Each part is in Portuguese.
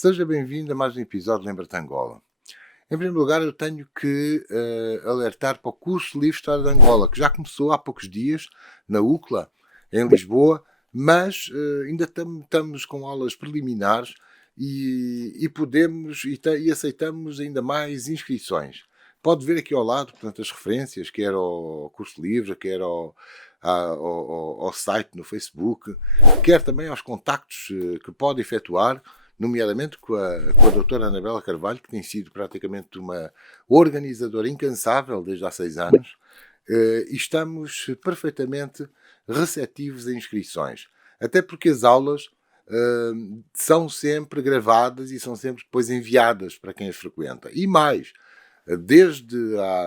Seja bem-vindo a mais um episódio de Lembra-te Angola. Em primeiro lugar, eu tenho que alertar para o curso Livre História de Angola, que já começou há poucos dias na UCLA, em Lisboa, mas ainda estamos com aulas preliminares e podemos e aceitamos ainda mais inscrições. Pode ver aqui ao lado, portanto, as referências, quer ao curso livre, quer ao site no Facebook, quer também aos contactos que pode efetuar, nomeadamente com a doutora Anabela Carvalho, que tem sido praticamente uma organizadora incansável desde há 6 anos, e estamos perfeitamente receptivos a inscrições. Até porque as aulas são sempre gravadas e são sempre depois enviadas para quem as frequenta. E mais,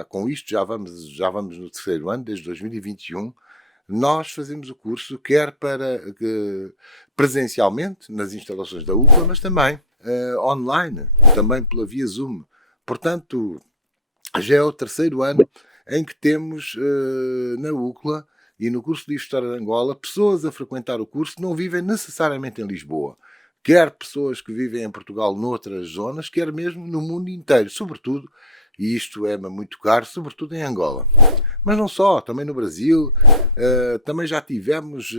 com isto já vamos no terceiro ano, desde 2021, nós fazemos o curso quer presencialmente nas instalações da UCLA, mas também online, também pela via Zoom. Portanto, já é o terceiro ano em que temos na UCLA e no curso de História de Angola pessoas a frequentar o curso que não vivem necessariamente em Lisboa. Quer pessoas que vivem em Portugal noutras zonas, quer mesmo no mundo inteiro, sobretudo, e isto é muito caro, sobretudo em Angola. Mas não só, também no Brasil, também já tivemos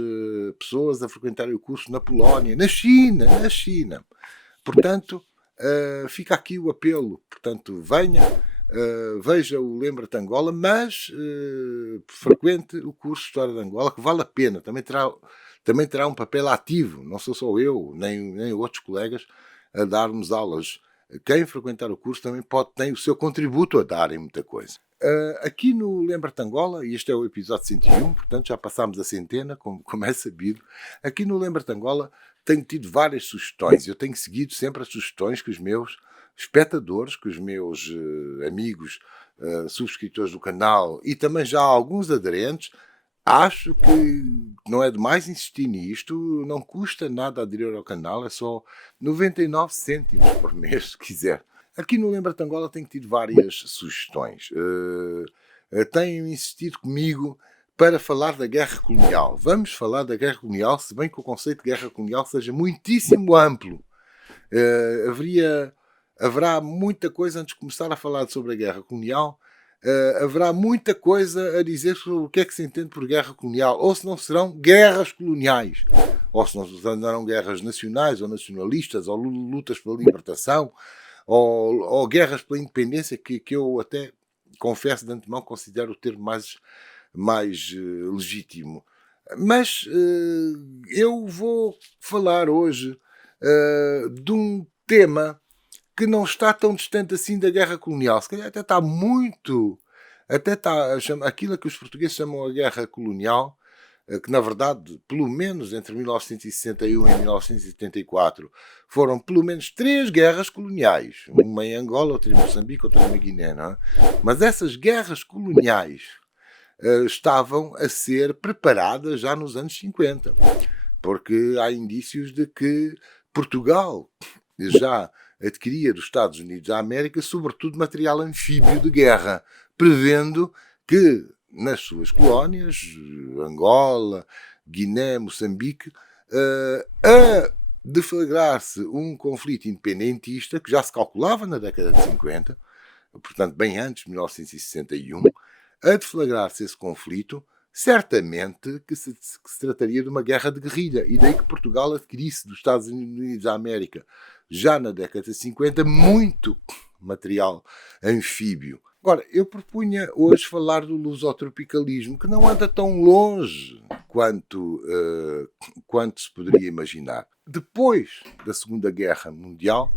pessoas a frequentarem o curso na Polónia, na China. Portanto, fica aqui o apelo. Portanto, venha, veja o Lembra-te Angola, mas frequente o curso de História de Angola, que vale a pena. Também terá um papel ativo. Não sou só eu, nem outros colegas a darmos aulas. Quem frequentar o curso também tem o seu contributo a dar em muita coisa. Aqui no Lembra-te Angola, e este é o episódio 101, portanto já passámos a centena, como é sabido. Aqui no Lembra-te Angola tenho tido várias sugestões. Eu tenho seguido sempre as sugestões que os meus espectadores, que os meus amigos, subscritores do canal e também já alguns aderentes. Acho que não é demais insistir nisto, não custa nada aderir ao canal, é só 99 cêntimos por mês, se quiser. Aqui no Lembra-te Angola tenho tido várias sugestões. Têm insistido comigo para falar da guerra colonial. Vamos falar da guerra colonial, se bem que o conceito de guerra colonial seja muitíssimo amplo. Haverá muita coisa antes de começar a falar sobre a guerra colonial. Haverá muita coisa a dizer sobre o que é que se entende por guerra colonial, ou se não serão guerras coloniais, ou se não serão guerras nacionais ou nacionalistas, ou lutas pela libertação, ou guerras pela independência, que eu até, confesso de antemão, considero o termo mais legítimo. Mas eu vou falar hoje de um tema que não está tão distante assim da guerra colonial. Se calhar até está aquilo que os portugueses chamam a guerra colonial, que na verdade, pelo menos entre 1961 e 1974, foram pelo menos 3 guerras coloniais. Uma em Angola, outra em Moçambique, outra na Guiné. Não é? Mas essas guerras coloniais estavam a ser preparadas já nos anos 50. Porque há indícios de que Portugal já adquiria dos Estados Unidos da América, sobretudo material anfíbio de guerra, prevendo que nas suas colónias, Angola, Guiné, Moçambique, a deflagrar-se um conflito independentista que já se calculava na década de 50, portanto bem antes de 1961, a deflagrar-se esse conflito, certamente que se trataria de uma guerra de guerrilha, e daí que Portugal adquirisse dos Estados Unidos da América, já na década de 50, muito material anfíbio. Agora, eu propunha hoje falar do lusotropicalismo, que não anda tão longe quanto se poderia imaginar. Depois da Segunda Guerra Mundial,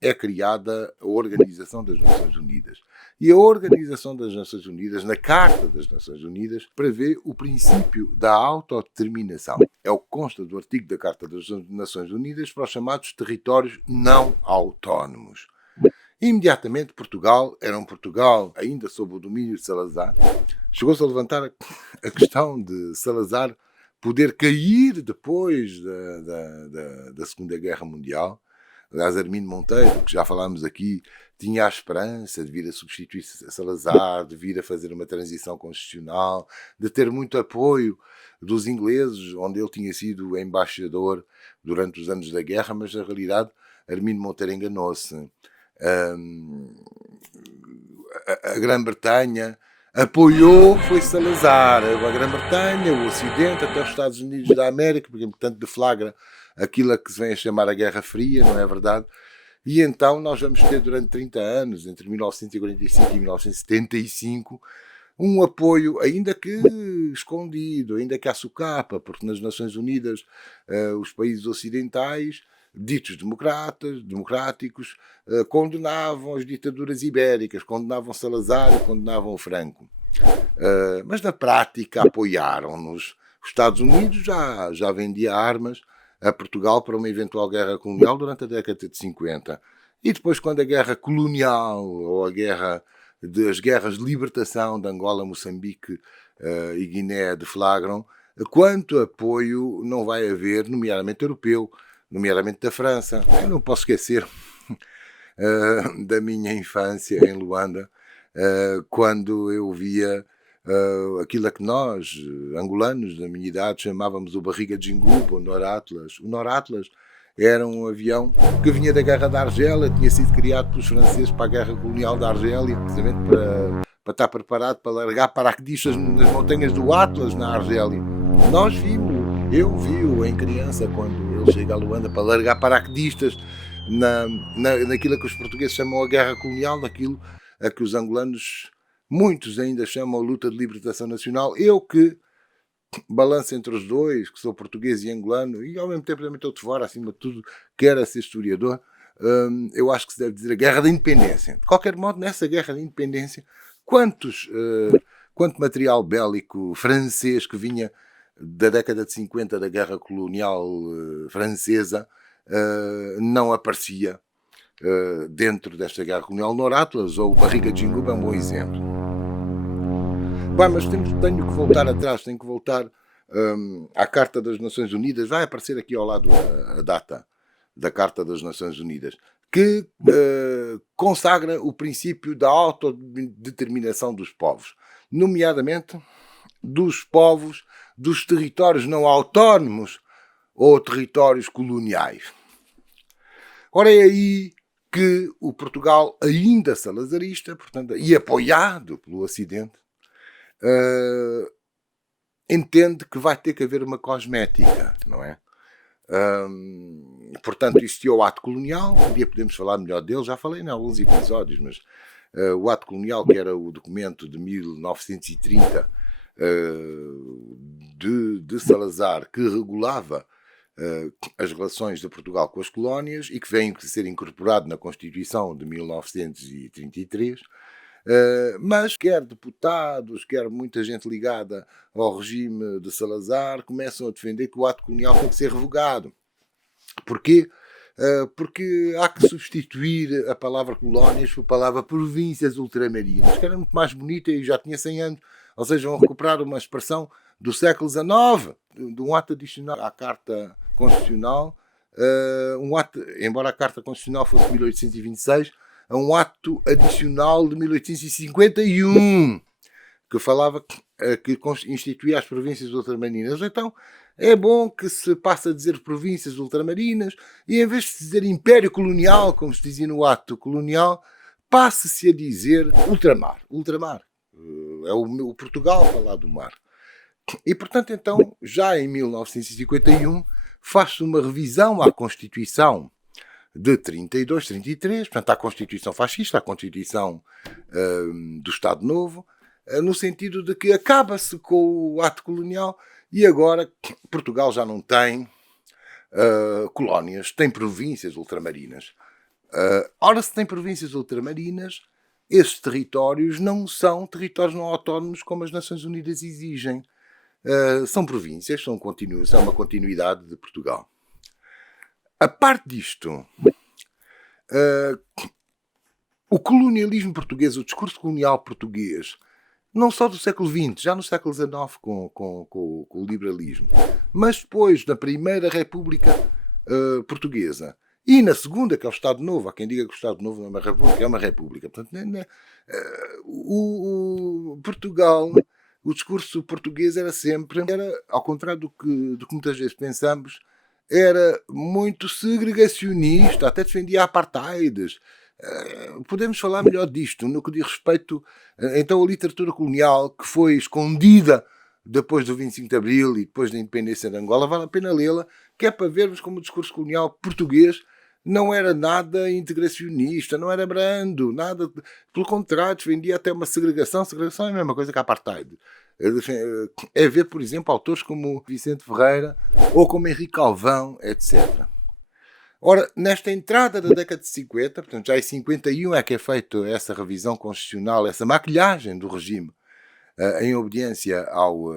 é criada a Organização das Nações Unidas. E a Organização das Nações Unidas, na Carta das Nações Unidas, prevê o princípio da autodeterminação. É o que consta do artigo da Carta das Nações Unidas para os chamados territórios não autónomos. Imediatamente Portugal, era um Portugal ainda sob o domínio de Salazar, chegou-se a levantar a questão de Salazar poder cair depois da Segunda Guerra Mundial. Aliás, Armindo Monteiro, que já falámos aqui, tinha a esperança de vir a substituir Salazar, de vir a fazer uma transição constitucional, de ter muito apoio dos ingleses, onde ele tinha sido embaixador, durante os anos da guerra, mas na realidade Armindo Monteiro enganou-se. A Grã-Bretanha apoiou, foi Salazar, a Grã-Bretanha, o Ocidente, até os Estados Unidos da América, porque portanto deflagra aquilo a que se vem a chamar a Guerra Fria, não é verdade? E então nós vamos ter durante 30 anos, entre 1945 e 1975, um apoio, ainda que escondido, ainda que à socapa, porque nas Nações Unidas os países ocidentais, ditos democráticos, condenavam as ditaduras ibéricas, condenavam Salazar e condenavam o Franco. Mas na prática apoiaram-nos. Os Estados Unidos já vendia armas a Portugal para uma eventual guerra colonial durante a década de 50. E depois, quando a guerra colonial ou as guerras de libertação de Angola, Moçambique e Guiné deflagram, quanto apoio não vai haver, nomeadamente europeu, nomeadamente da França. Eu não posso esquecer da minha infância em Luanda, quando eu via aquilo a que nós, angolanos da minha idade, chamávamos o Barriga de Jinguba, o Noratlas. O Noratlas era um avião que vinha da Guerra da Argélia, tinha sido criado pelos franceses para a Guerra Colonial da Argélia, precisamente para estar preparado para largar paraquedistas nas montanhas do Atlas, na Argélia. Nós eu vi-o em criança, quando ele chega a Luanda para largar paraquedistas naquilo que os portugueses chamam a Guerra Colonial, naquilo a que os angolanos, muitos ainda chamam a luta de libertação nacional. Eu que balanço entre os dois, que sou português e angolano, e ao mesmo tempo também estou de fora, acima de tudo, quero ser historiador, eu acho que se deve dizer a Guerra da Independência. De qualquer modo, nessa Guerra da Independência, quanto material bélico francês que vinha da década de 50 da Guerra Colonial francesa não aparecia dentro desta Guerra Colonial. Noratlas ou o Barriga de Jinguba é um bom exemplo. Bem, mas tenho que voltar atrás, tenho que voltar à Carta das Nações Unidas. Vai aparecer aqui ao lado a data da Carta das Nações Unidas, que consagra o princípio da autodeterminação dos povos, nomeadamente dos povos dos territórios não autónomos ou territórios coloniais. Ora, é aí que o Portugal, ainda salazarista, portanto, e apoiado pelo Ocidente, entende que vai ter que haver uma cosmética, não é? Portanto, existiu o ato colonial, um dia podemos falar melhor dele, já falei em alguns episódios, mas o ato colonial, que era o documento de 1930 de Salazar, que regulava as relações de Portugal com as colónias e que vem a ser incorporado na Constituição de 1933, mas quer deputados, quer muita gente ligada ao regime de Salazar começam a defender que o ato colonial tem que ser revogado. Porquê? Porque há que substituir a palavra colónias por a palavra províncias ultramarinas, que era muito mais bonita e já tinha 100 anos. Ou seja, vão recuperar uma expressão do século XIX, de um ato adicional à Carta Constitucional, embora a Carta Constitucional fosse de 1826, a um ato adicional de 1851, que falava que instituía as províncias ultramarinas. Então, é bom que se passe a dizer províncias ultramarinas e, em vez de se dizer império colonial, como se dizia no ato colonial, passe-se a dizer ultramar. Ultramar. É o Portugal falar do mar. E, portanto, então, já em 1951, faz-se uma revisão à Constituição de 32, 33, portanto, à Constituição fascista, à Constituição do Estado Novo, no sentido de que acaba-se com o ato colonial e agora Portugal já não tem colónias, tem províncias ultramarinas. Ora, se tem províncias ultramarinas, esses territórios não são territórios não autónomos como as Nações Unidas exigem. São províncias, são uma continuidade de Portugal. A parte disto, o colonialismo português, o discurso colonial português, não só do século XX, já no século XIX com o liberalismo, mas depois na Primeira República Portuguesa e na Segunda, que é o Estado Novo. Há quem diga que o Estado Novo não é uma república, é uma república. Portanto, Portugal, o discurso português era, ao contrário do que muitas vezes pensamos, era muito segregacionista, até defendia apartheids. Podemos falar melhor disto, no que diz respeito, então, à literatura colonial que foi escondida depois do 25 de Abril e depois da independência de Angola, vale a pena lê-la, que é para vermos como o discurso colonial português não era nada integracionista, não era brando, nada. Pelo contrário, defendia até uma segregação. Segregação é a mesma coisa que a apartheid. É ver, por exemplo, autores como Vicente Ferreira ou como Henrique Calvão, etc. Ora, nesta entrada da década de 50, portanto já em 51 é que é feita essa revisão constitucional, essa maquilhagem do regime em obediência ao...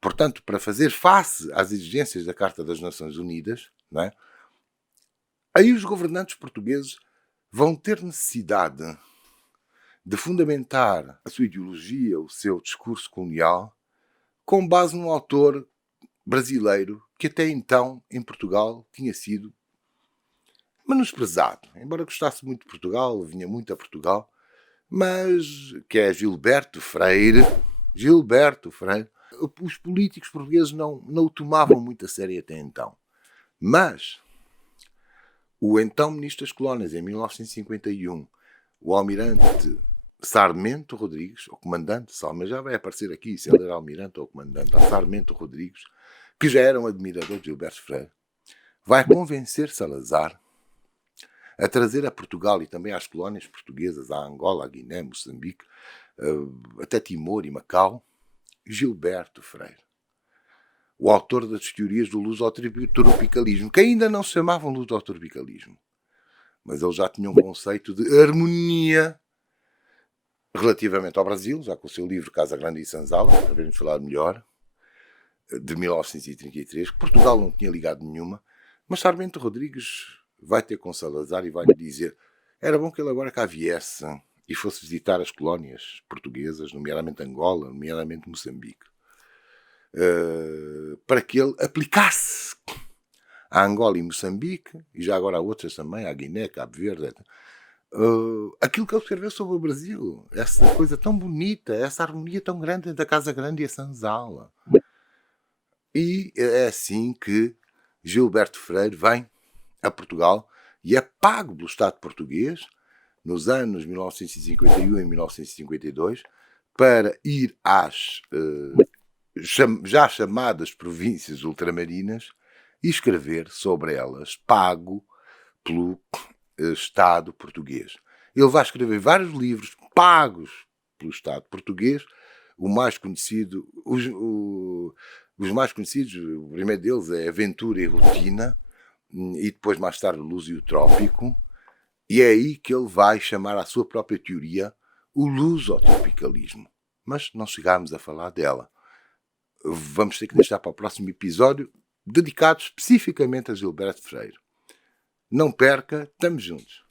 portanto, para fazer face às exigências da Carta das Nações Unidas, não é? Aí os governantes portugueses vão ter necessidade de fundamentar a sua ideologia, o seu discurso colonial, com base num autor brasileiro que até então, em Portugal, tinha sido menosprezado. Embora gostasse muito de Portugal, vinha muito a Portugal, mas que é Gilberto Freire. Gilberto Freire. Os políticos portugueses não o tomavam muito a sério até então. Mas o então Ministro das Colónias, em 1951, o almirante Sarmento Rodrigues, o comandante, mas já vai aparecer aqui se ele era almirante ou comandante, Sarmento Rodrigues, que já era um admirador de Gilberto Freire, vai convencer Salazar a trazer a Portugal e também às colónias portuguesas, a Angola, a Guiné, Moçambique, até Timor e Macau, Gilberto Freire, o autor das teorias do lusotropicalismo, que ainda não se chamavam lusotropicalismo, mas ele já tinha um conceito de harmonia relativamente ao Brasil, já com o seu livro Casa Grande e Senzala, para vermos falar melhor, de 1933, que Portugal não tinha ligado nenhuma, mas Sarmento Rodrigues vai ter com Salazar e vai lhe dizer: era bom que ele agora cá viesse e fosse visitar as colónias portuguesas, nomeadamente Angola, nomeadamente Moçambique, para que ele aplicasse a Angola e Moçambique, e já agora há outras também, a Guiné, Cabo Verde, aquilo que ele escreveu sobre o Brasil, essa coisa tão bonita, essa harmonia tão grande entre a Casa Grande e a Senzala. E é assim que Gilberto Freire vem a Portugal e é pago pelo Estado português nos anos 1951 e 1952 para ir às já chamadas províncias ultramarinas e escrever sobre elas, pago pelo Estado português. Ele vai escrever vários livros pagos pelo Estado português. O mais conhecido, os mais conhecidos, o primeiro deles é Aventura e Rotina, e depois mais tarde Luz e o Trópico, e é aí que ele vai chamar a sua própria teoria o lusotropicalismo. Mas não chegámos a falar dela. Vamos ter que deixar para o próximo episódio, dedicado especificamente a Gilberto Freire. Não perca, estamos juntos.